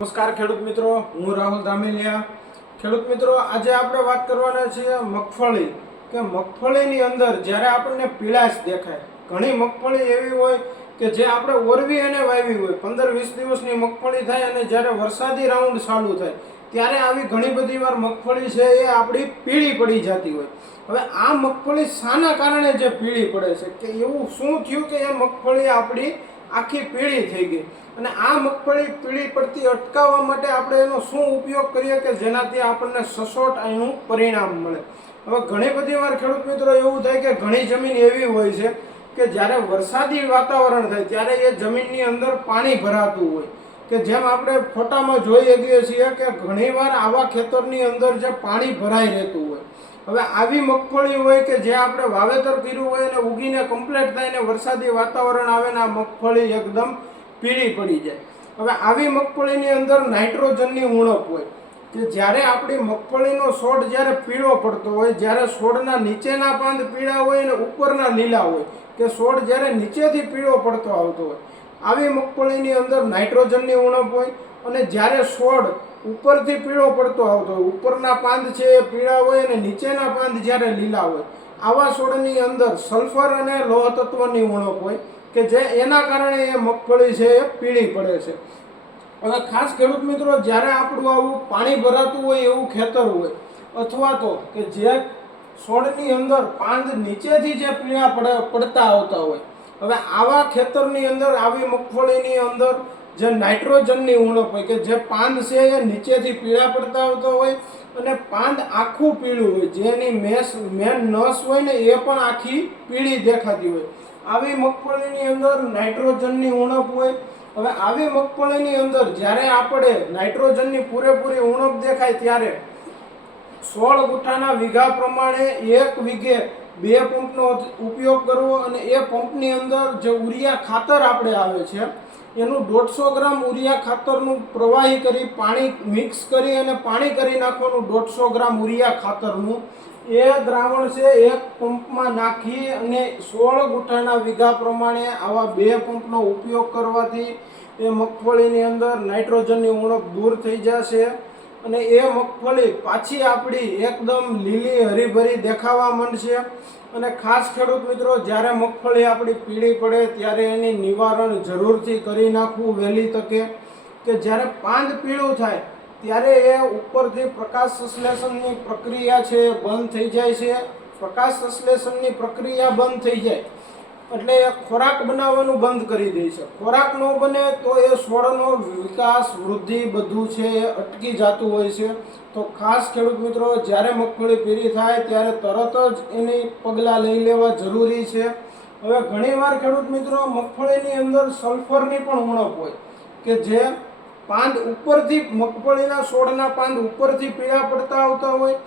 નમસ્કાર ખેડૂત મિત્રો, હું રાહુલ ધામેલિયા। ખેડૂત મિત્રો, આજે આપણે વાત કરવાના છીએ મગફળી કે મગફળીની અંદર જ્યારે આપણને પીળાશ દેખાય। ઘણી મગફળી એવી હોય કે જે આપણે ઓરવી અને વાવી હોય, 15-20 દિવસની મગફળી થાય અને જ્યારે વરસાદી રાઉન્ડ ચાલુ થાય ત્યારે આવી ઘણી બધી વાર મગફળી છે એ આપણી પીળી પડી જતી હોય। હવે આ મગફળી શાના કારણે જે પીળી પડે છે, કે એવું શું થયું કે એ મગફળી આપણી આખી પીળી થઈ ગઈ, અને આ મગફળી પીળી પડતી અટકાવવા માટે આપણે એનો શું ઉપયોગ કરીએ કે જેનાથી આપણને સચોટ એનું પરિણામ મળે। હવે ઘણી બધી વાર ખેડૂત મિત્રો એવું થાય કે ઘણી જમીન એવી હોય છે કે જ્યારે વરસાદી વાતાવરણ થાય ત્યારે એ જમીનની અંદર પાણી ભરાતું હોય, કે જેમ આપણે ફોટામાં જોઈ શકીએ છીએ કે ઘણીવાર આવા ખેતરની અંદર જે પાણી ભરાઈ રહેતું હોય। હવે આવી મગફળી હોય કે જે આપણે વાવેતર કર્યું હોય અને ઉગીને કમ્પ્લીટ થાય ને વરસાદી વાતાવરણ આવે ને આ મગફળી એકદમ પીળી પડી જાય। હવે આવી મગફળીની અંદર નાઇટ્રોજનની ઉણપ હોય કે જ્યારે આપણી મગફળીનો છોડ જ્યારે પીળો પડતો હોય, જ્યારે છોડના નીચેના પાંદ પીળા હોય અને ઉપરના લીલા હોય, કે છોડ જ્યારે નીચેથી પીળો પડતો આવતો હોય, આવી મગફળીની અંદર નાઇટ્રોજનની ઉણપ હોય। અને જ્યારે છોડ ઉપરથી પીળો પડતો આવતો હોય, ઉપરના પાંદ છે એ પીળા હોય અને નીચેના પાંદ જ્યારે લીલા હોય, આવા છોડની અંદર સલ્ફર અને લોહ તત્વની ઉણપ હોય કે જે એના કારણે એ મગફળી છે એ પીળી પડે છે। હવે ખાસ ખેડૂત મિત્રો, જ્યારે આપણું આવું પાણી ભરાતું હોય એવું ખેતર હોય, અથવા તો કે જે છોડની અંદર પાંદ નીચેથી જે પીળા પડતા આવતા હોય, હવે આવા ખેતરની અંદર આવી મગફળીની અંદર જે નાઇટ્રોજનની ઉણપ હોય કે જે પાંદ છે એ નીચેથી પીળા પડતા આવતા હોય અને પાંદ આખું પીળું હોય, જેની મેન નસ હોય ને એ પણ આખી પીળી દેખાતી હોય, આવી મગફળીની અંદર નાઇટ્રોજનની ઉણપ હોય। હવે આવી મગફળીની અંદર જ્યારે આપણે નાઇટ્રોજનની પૂરેપૂરી ઉણપ દેખાય ત્યારે 16 ગુઠાના વીઘા પ્રમાણે 1 વીઘે 2 પંપનો ઉપયોગ કરવો, અને એ પંપની અંદર જે ઉરિયા ખાતર આપણે આવે છે એનું 150 ગ્રામ ઉરિયા ખાતરનું પ્રવાહી કરી પાણી મિક્સ કરી અને પાણી કરી નાખવાનું। 150 ગ્રામ ઉરિયા ખાતરનું એ દ્રાવણ છે એક પંપમાં નાખી અને 16 ગુઠાના વીઘા પ્રમાણે આવા 2 પંપનો ઉપયોગ કરવાથી એ મગફળીની અંદર નાઇટ્રોજનની ઉણપ દૂર થઈ જશે અને એ મગફળી પાછી આપણી એકદમ લીલી હરીભરી દેખાવા માંડશે। અને ખાસ ખેડૂત મિત્રો, જ્યારે મગફળી આપણી પીળી પડે ત્યારે એની નિવારણ જરૂરથી કરી નાખવું વહેલી તકે, કે જ્યારે પાંદ પીળું થાય ત્યારે એ ઉપરથી પ્રકાશ સંશ્લેષણની પ્રક્રિયા છે એ બંધ થઈ જાય છે। પ્રકાશ સંશ્લેષણની પ્રક્રિયા બંધ થઈ જાય એટલે એ ખોરાક બનાવવાનું બંધ કરી દે છે। ખોરાક ન બને તો એ છોડનો વિકાસ વૃદ્ધિ બધું છે એ અટકી જતું હોય છે। તો ખાસ ખેડૂત મિત્રો, જ્યારે મગફળી પીળી થાય ત્યારે તરત જ એની પગલાં લઈ લેવા જરૂરી છે। હવે ઘણીવાર ખેડૂત મિત્રો મગફળીની અંદર સલ્ફરની પણ ઉણપ હોય કે જે પાંદ ઉપરથી મગફળીના છોડના પાંદ ઉપરથી પીળા પડતા આવતા હોય,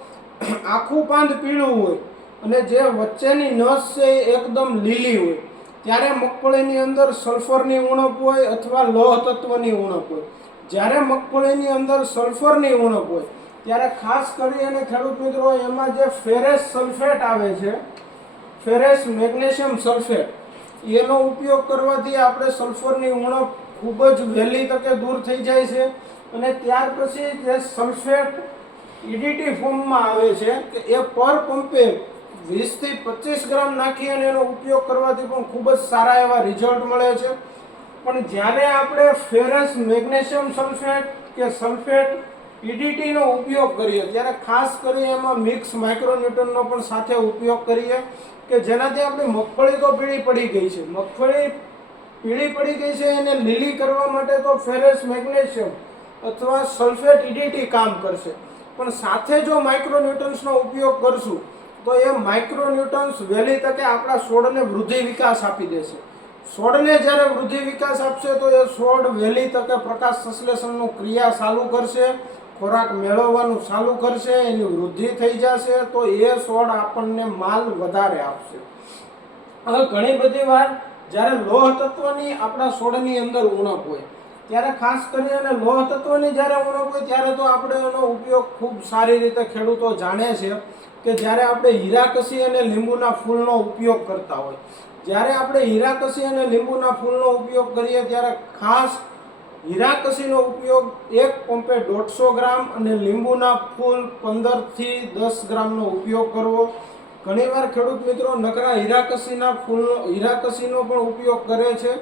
આખું પાંદ પીળું હોય અને જે વચ્ચેની નસ છે એ એકદમ લીલી હોય, ત્યારે મગફળીની અંદર સલ્ફરની ઉણપ હોય અથવા લોહ તત્વની ઉણપ હોય। જ્યારે મગફળીની અંદર સલ્ફરની ઉણપ હોય ત્યારે ખાસ કરી અને ખેડૂત મિત્રો એમાં જે ફેરસ સલ્ફેટ આવે છે, ફેરસ મેગ્નેશિયમ સલ્ફેટ, એનો ઉપયોગ કરવાથી આપણે સલ્ફરની ઉણપ ખૂબ જ વહેલી તકે દૂર થઈ જાય છે। અને ત્યાર પછી જે સલ્ફેટ ઈડીટી ફોર્મમાં આવે છે કે એ પર પંપે 20 થી 25 ગ્રામ નાખી અને એનો ઉપયોગ કરવાથી પણ ખૂબ જ સારા એવા રિઝલ્ટ મળે છે। પણ જ્યારે આપણે ફેરસ મેગ્નેશિયમ સલ્ફેટ કે સલ્ફેટ ઈડીટીનો ઉપયોગ કરીએ ત્યારે ખાસ કરી એમાં મિક્સ માઇક્રોન્યુટનનો પણ સાથે ઉપયોગ કરીએ કે જેનાથી આપણી મગફળી તો પીળી પડી ગઈ છે, મગફળી પીળી પડી ગઈ છે એને લીલી કરવા માટે તો ફેરસ મેગ્નેશિયમ અથવા સલ્ફેટ ઈડીટી કામ કરશે, પણ સાથે જો માઇક્રોન્યુટન્સનો ઉપયોગ કરશું તો એ માઇક્રોન્યુટન્સ વહેલી તકે આપણા છોડને વૃદ્ધિ વિકાસ આપી દેશે। છોડને જ્યારે વૃદ્ધિ વિકાસ આપશે તો એ છોડ વહેલી તકે પ્રકાશ સંશ્લેષણનું ક્રિયા ચાલુ કરશે, ખોરાક મેળવવાનું ચાલુ કરશે, એની વૃદ્ધિ થઈ જશે તો એ છોડ આપણને માલ વધારે આપશે। હવે ઘણી બધી વાર જ્યારે લોહ તત્વની આપણા છોડની અંદર ઉણપ હોય ત્યારે ખાસ કરીને લોહ તત્વની જ્યારે ઉણપ હોય ત્યારે તો આપણે એનો ઉપયોગ ખૂબ સારી રીતે ખેડૂતો જાણે છે કે જ્યારે આપણે હીરાકસી અને લીંબુના ફૂલનો ઉપયોગ કરતા હોય, જ્યારે આપણે હીરાકસી અને લીંબુના ફૂલનો ઉપયોગ કરીએ ત્યારે ખાસ હીરાકસીનો ઉપયોગ એક પંપે 150 ગ્રામ અને લીંબુના ફૂલ 15 થી 10 ગ્રામનો ઉપયોગ કરવો. ઘણીવાર ખેડૂત મિત્રો નકરા હીરાકસીના ફૂલનો હીરાકસીનો પણ ઉપયોગ કરે છે.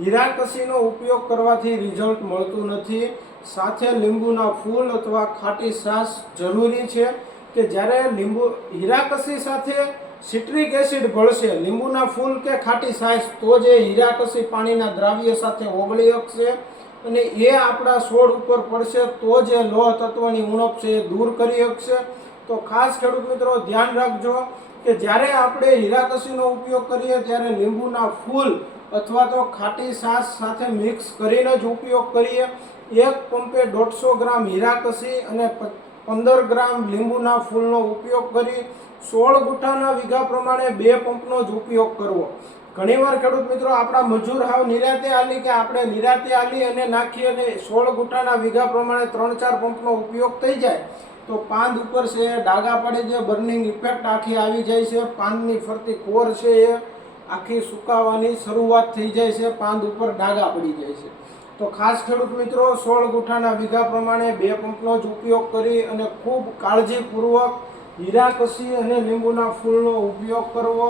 હીરાકસીનો ઉપયોગ કરવાથી રિઝલ્ટ મળતું નથી. સાથે લીંબુના ફૂલ અથવા ખાટી છાશ જરૂરી છે કે જ્યારે હીરાકસી સાથે સિટ્રિક એસિડ ભળશે, લીંબુના ફૂલ કે ખાટી છાશ, તો જે હીરાકસી પાણીના દ્રાવ્ય સાથે ઓગળી શકશે અને એ આપણા છોડ ઉપર પડશે તો જે લોહ તત્વની ઉણપ છે એ દૂર કરી શકશે. તો ખાસ ખેડૂત મિત્રો ધ્યાન રાખજો કે જ્યારે આપણે હીરાકસીનો ઉપયોગ કરીએ ત્યારે લીંબુના ફૂલ અથવા તો ખાટી છાશ સાથે મિક્સ કરીને જ ઉપયોગ કરીએ. એક પંપે 150 ગ્રામ હીરાકસી અને 15 ગ્રામ લીંબુના ફૂલનો ઉપયોગ કરી 16 ગુઠાના વીઘા પ્રમાણે 2 પંપનો જ ઉપયોગ કરવો. ઘણીવાર ખેડૂત મિત્રો આપણા મજૂર હાવ નિરાતે આલી કે આપણે નિરાતે આલી અને નાખી અને 16 ગુઠાના વીઘા પ્રમાણે 3-4 પંપનો ઉપયોગ થઈ જાય તો પાંદ ઉપર છે ડાઘા પડે છે, બર્નિંગ ઇફેક્ટ આખી આવી જાય છે, પાંદની ફરતી કોર છે એ આખી સુકાવાની શરૂઆત થઈ જાય છે, પાંદ ઉપર ડાઘા પડી જાય છે. તો ખાસ ખેડૂત મિત્રો 16 ગુઠાના વીઘા પ્રમાણે 2 પંપનો જ ઉપયોગ કરી અને ખૂબ કાળજીપૂર્વક હીરાકસી અને લીંબુના ફૂલનો ઉપયોગ કરવો.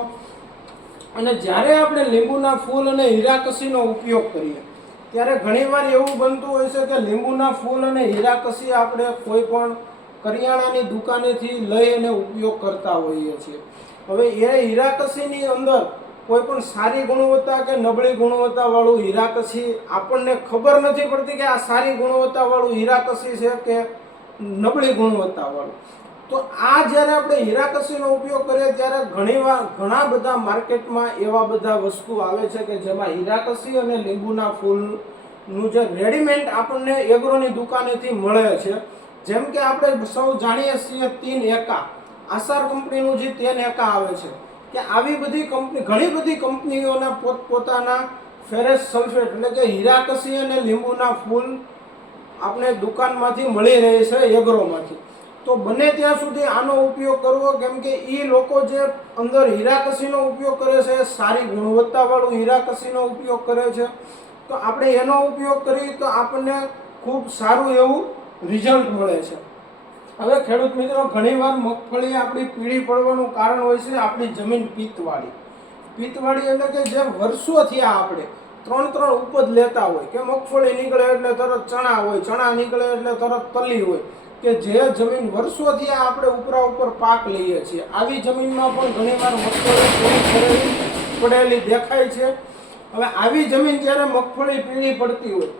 અને જ્યારે આપણે લીંબુના ફૂલ અને હીરાકસીનો ઉપયોગ કરીએ ત્યારે ઘણીવાર એવું બનતું હોય છે કે લીંબુના ફૂલ અને હીરાકસી આપણે કોઈ પણ કરિયાણાની દુકાનેથી લઈ અને ઉપયોગ કરતા હોઈએ છીએ. હવે એ હીરાકસીની અંદર કોઈ પણ સારી ગુણવત્તા કે નબળી ગુણવત્તાવાળું હીરાકસી આપણને ખબર નથી પડતી કે આ સારી ગુણવત્તાવાળું હીરાકસી છે કે નબળી ગુણવત્તાવાળું. તો આ જ્યારે આપણે હીરાકસીનો ઉપયોગ કરીએ ત્યારે ઘણા બધા માર્કેટમાં એવા બધા વસ્તુ આવે છે કે જેમાં હીરાકસી અને લીંબુના ફૂલનું જે રેડીમેડ આપણને એગ્રોની દુકાનેથી મળે છે. જેમ કે આપણે સૌ જાણીએ છીએ 3 એકા આસાર કંપનીનું જે 3 એકા આવે છે કે આવી બધી ઘણી બધી કંપનીઓના પોતપોતાના ફેરસ સલ્ફેટ એટલે કે હીરાકસી અને લીંબુના ફૂલ આપણે દુકાનમાંથી મળી રહે છે એગ્રોમાંથી. તો બને ત્યાં સુધી આનો ઉપયોગ કરવો, કેમ કે એ લોકો જે અંદર હીરાકસીનો ઉપયોગ કરે છે સારી ગુણવત્તાવાળું હીરાકસીનો ઉપયોગ કરે છે. તો આપણે એનો ઉપયોગ કરીએ તો આપણને ખૂબ સારું એવું રિઝલ્ટ મળે છે. હવે ખેડૂત મિત્રો ઘણીવાર મગફળી આપણી પીળી પડવાનું કારણ હોય છે આપણી જમીન પિત્તવાળી. પિત્તવાળી એટલે કે જે વર્ષોથી આપણે 3 ઉપજ લેતા હોય કે મગફળી નીકળે એટલે તરત ચણા હોય, ચણા નીકળે એટલે તરત તલી હોય, કે જે જમીન વર્ષોથી આપણે ઉપર પાક લઈએ છીએ આવી જમીનમાં પણ ઘણીવાર મગફળી પડેલી દેખાય છે. હવે આવી જમીન જ્યારે મગફળી પીળી પડતી હોય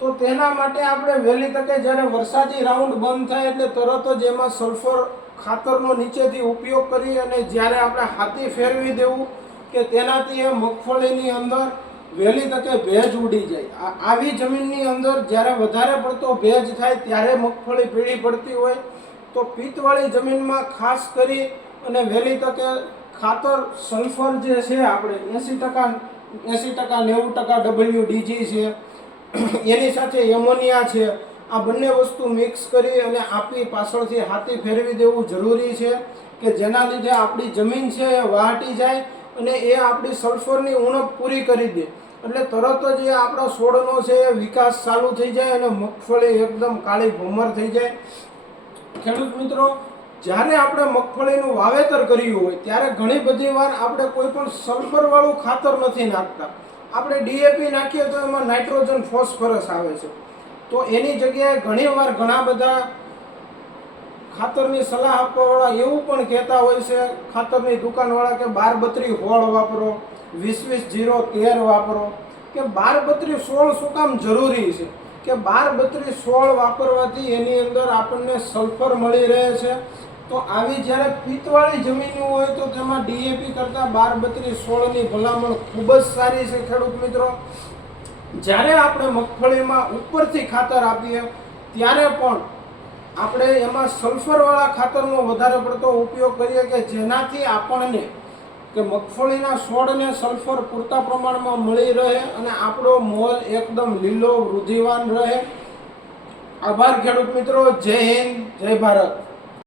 તો તેના માટે આપણે વહેલી તકે જ્યારે વરસાદી રાઉન્ડ બંધ થાય એટલે તરત જ એમાં સલ્ફર ખાતરનો નીચેથી ઉપયોગ કરી અને જ્યારે આપણે હાથી ફેરવી દેવું કે તેનાથી એ મગફળીની અંદર વહેલી તકે ભેજ ઉડી જાય. આવી જમીનની અંદર જ્યારે વધારે પડતો ભેજ થાય ત્યારે મગફળી પીળી પડતી હોય તો પિત્તવાળી જમીનમાં ખાસ કરી અને વહેલી તકે ખાતર સલ્ફર જે છે આપણે 80% 90% WDG છે, એની સાથે એમોનિયા છે, આ બંને વસ્તુ મિક્સ કરી અને આપી પાછળથી હાથી ફેરવી દેવું જરૂરી છે કે જેના લીધે આપણી જમીન છે એ વાહટી જાય અને એ આપણી સલ્ફરની ઉણપ પૂરી કરી દે. એટલે તરત જ એ આપણા છોડનો છે એ વિકાસ ચાલુ થઈ જાય અને મગફળી એકદમ કાળી ભમર થઈ જાય. ખેડૂત મિત્રો જ્યારે આપણે મગફળીનું વાવેતર કર્યું હોય ત્યારે ઘણી બધી વાર આપણે કોઈ પણ સલ્ફરવાળું ખાતર નથી નાખતા. આપણે DAP નાખીએ તો એમાં નાઇટ્રોજન ફોસ્ફરસ આવે છે. તો એની જગ્યાએ ઘણીવાર ઘણા બધા ખાતરની સલાહ આપવાવાળા એવું પણ કહેતા હોય છે ખાતરની દુકાનવાળા કે 12-32 હોળ વાપરો, 20-20-0-13 વાપરો, કે 12-32-16 શું કામ જરૂરી છે કે 12-32-16 વાપરવાથી એની અંદર આપણને સલ્ફર મળી રહે છે. તો આવી જ્યારે પિત્તવાળી જમીન હોય તો તેમાં DAP કરતાં 12-32-16ની ભલામણ ખૂબ જ સારી છે. ખેડૂત મિત્રો જ્યારે આપણે મગફળીમાં ઉપરથી ખાતર આપીએ ત્યારે પણ આપણે એમાં સલ્ફરવાળા ખાતરનો વધારે પડતો ઉપયોગ કરીએ કે જેનાથી આપણને કે મગફળીના છોડને સલ્ફર પૂરતા પ્રમાણમાં મળી રહે અને આપણો મોલ એકદમ લીલો વૃદ્ધિવાન રહે. આભાર ખેડૂત મિત્રો. જય હિન્દ, જય ભારત.